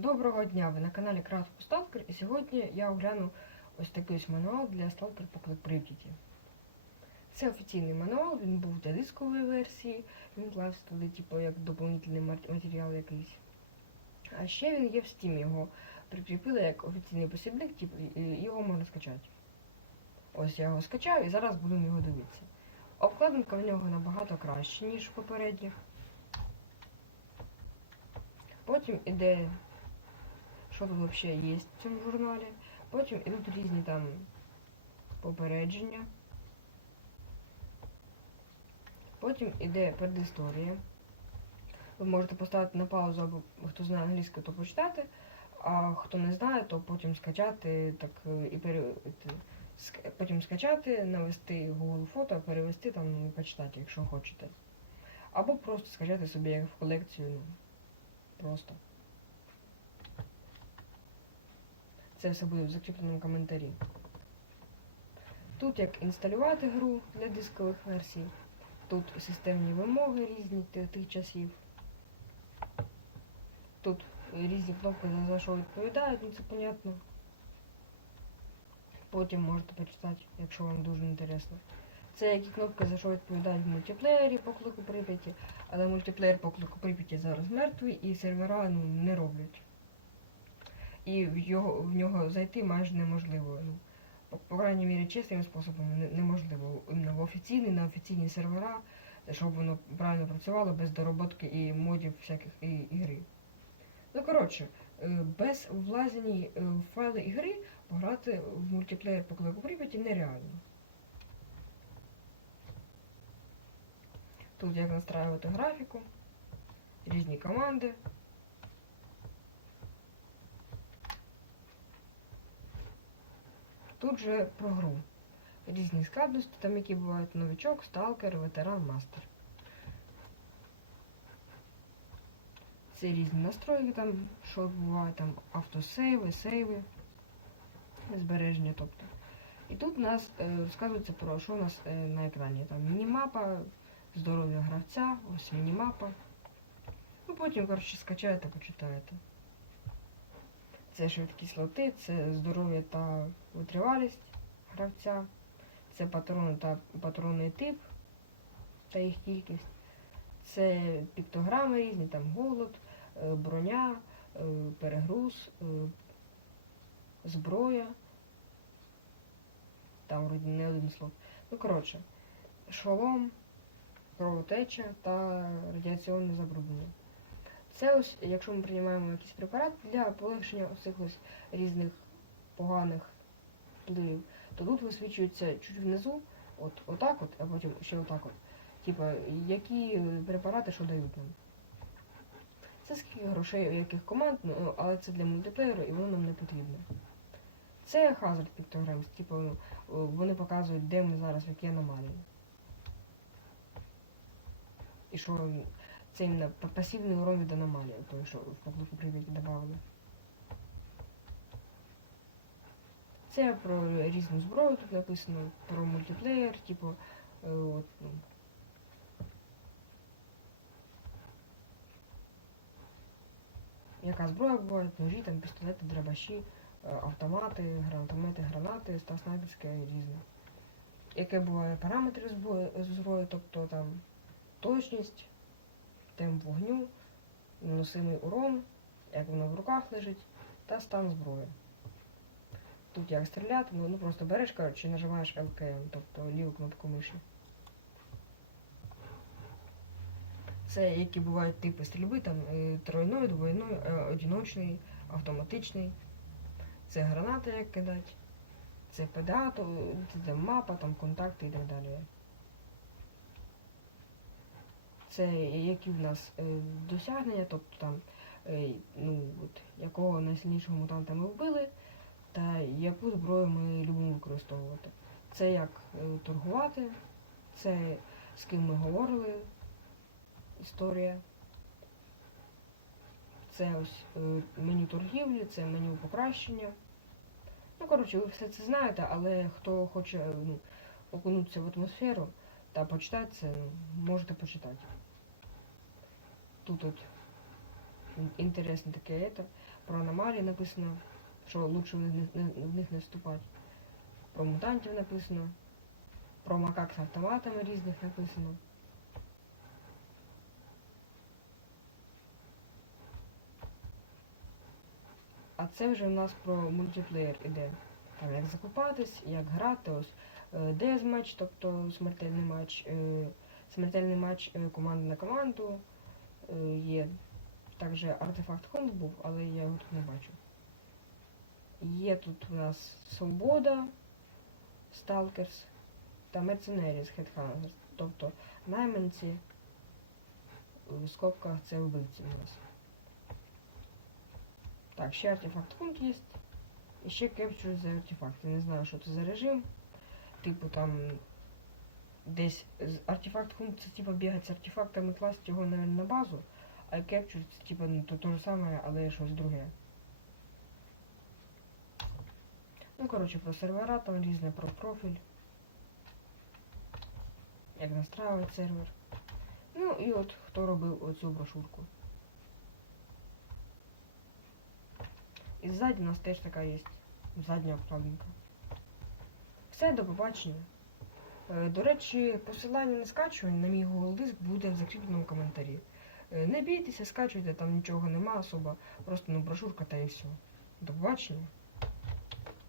Доброго дня! Ви на каналі Крафт Сталкер і сьогодні я огляну ось такий мануал для Сталкер Поклик Прип'яті. Це офіційний мануал, він був для дискової версії, він клався туди, типу, як доповнительний матеріал якийсь. А ще він є в Steam, його прикріпили як офіційний посібник, типу, його можна скачати. Ось я його скачав і зараз будемо його дивитися. Обкладинка в нього набагато краще, ніж в попередніх. Потім іде, що тут взагалі є в цьому журналі. Потім ідуть різні там попередження. Потім іде предісторія. Ви можете поставити на паузу, або хто знає англійську, то почитати, а хто не знає, то потім скачати, так і пере... потім скачати, навести Google фото, перевести там і почитати, якщо хочете. Або просто скачати собі як в колекцію. Ну, просто. Це все буде в закріпленому коментарі. Тут як інсталювати гру для дискових версій. Тут системні вимоги різні тих, часів. Тут різні кнопки за що відповідають, ну це понятно. Потім можете почитати, якщо вам дуже інтересно. Це які кнопки за що відповідають в мультиплеєрі поклику Прип'яті, але мультиплеєр поклику Прип'яті зараз мертвий і сервера ну, не роблять. І в, його, в нього зайти майже неможливо. Ну, по, по крайній мірі, чесним способом неможливо. В офіційний, на офіційні сервера, щоб воно правильно працювало без дороботки і модів всяких і, ігри. Ну, коротше, е, без влазені е, файли ігри пограти в мультиплеєр по клику Прип'яті нереально. Тут як настраювати графіку, різні команди. Тут же про гру. Різні складності, там які бувають новичок, сталкер, ветеран, мастер. Це різні настройки там, що буває, там автосейви, сейви, збереження, тобто. І тут у нас е, розказується про що у нас е, на екрані. Там мінімапа, здоров'я гравця, ось мінімапа. Ну потім, коротше, скачаєте, почитаєте. Це швидкість лоти, це здоров'я та витривалість гравця, це патрони та патронний тип та їх кількість, це піктограми різні, там голод, е, броня, е, перегруз, е, зброя. Там вроді не один слот. Ну, коротше, шолом, кровотеча та радіаційне забруднення. Це ось, якщо ми приймаємо якийсь препарат для полегшення ось різних поганих впливів, то тут висвічується чуть внизу, от отак от, а потім ще отак от. Типа, які препарати що дають нам. Це скільки грошей яких команд, ну, але це для мультиплеєру і воно нам не потрібно. Це Hazard Pictograms, типу, вони показують, де ми зараз, в якій аномалії. І що це іменно па- пасивний урон від аномалії, той, що в поклику привіті додали. Це про різну зброю тут написано, про мультиплеєр, типу, е, от, ну. Яка зброя буває, ножі, там, пістолети, драбаші, е, автомати, гранатомети, гранати, та різне. Яке буває параметри зброї, тобто там точність, темп вогню, наносимий урон, як воно в руках лежить, та стан зброї. Тут як стріляти, ну, ну просто береш, коротше, нажимаєш ЛКМ, тобто ліву кнопку миші. Це які бувають типи стрільби, там е, тройної, двойної, е, одиночний, автоматичний. Це граната, як кидати. Це ПДА, то це мапа, там контакти і так далі. Це які в нас е, досягнення, тобто там е, ну, от, якого найсильнішого мутанта ми вбили, та яку зброю ми любимо використовувати. Це як е, торгувати, це з ким ми говорили, історія. Це ось меню торгівлі, це меню покращення. Ну, коротше, ви все це знаєте, але хто хоче ну, окунутися в атмосферу та почитати це, ну, можете почитати. Тут от інтересне таке это. Про аномалії написано, що лучше в них не, в вступати. Про мутантів написано. Про макак з автоматами різних написано. А це вже у нас про мультиплеєр іде. Там як закупатись, як грати, ось е, дезматч, тобто смертельний матч, е, смертельний матч е, команди на команду є. Також артефакт Хунд був, але я його тут не бачу. Є тут у нас Свобода, Stalkers та Mercenaries Headhunters. Тобто найманці в скобках це вбивці у нас. Так, ще артефакт Hunt є. І ще Capture за артефакт. Не знаю, що це за режим. Типу там десь артефакт Hunt це типу бігати з артефактами, класти його наверное, на базу. А Capture це типу ну, то, то же саме, але щось друге. Ну, коротше, про сервера там різне, про профіль. Як настраювати сервер. Ну і от хто робив оцю брошурку. І ззаді у нас теж така є. Задня обкладинка. Все, до побачення. Е, До речі, посилання на скачування на мій Google диск буде в закріпленому коментарі. Е, Не бійтеся, скачуйте, там нічого нема особо. Просто ну, брошурка та і все. До побачення.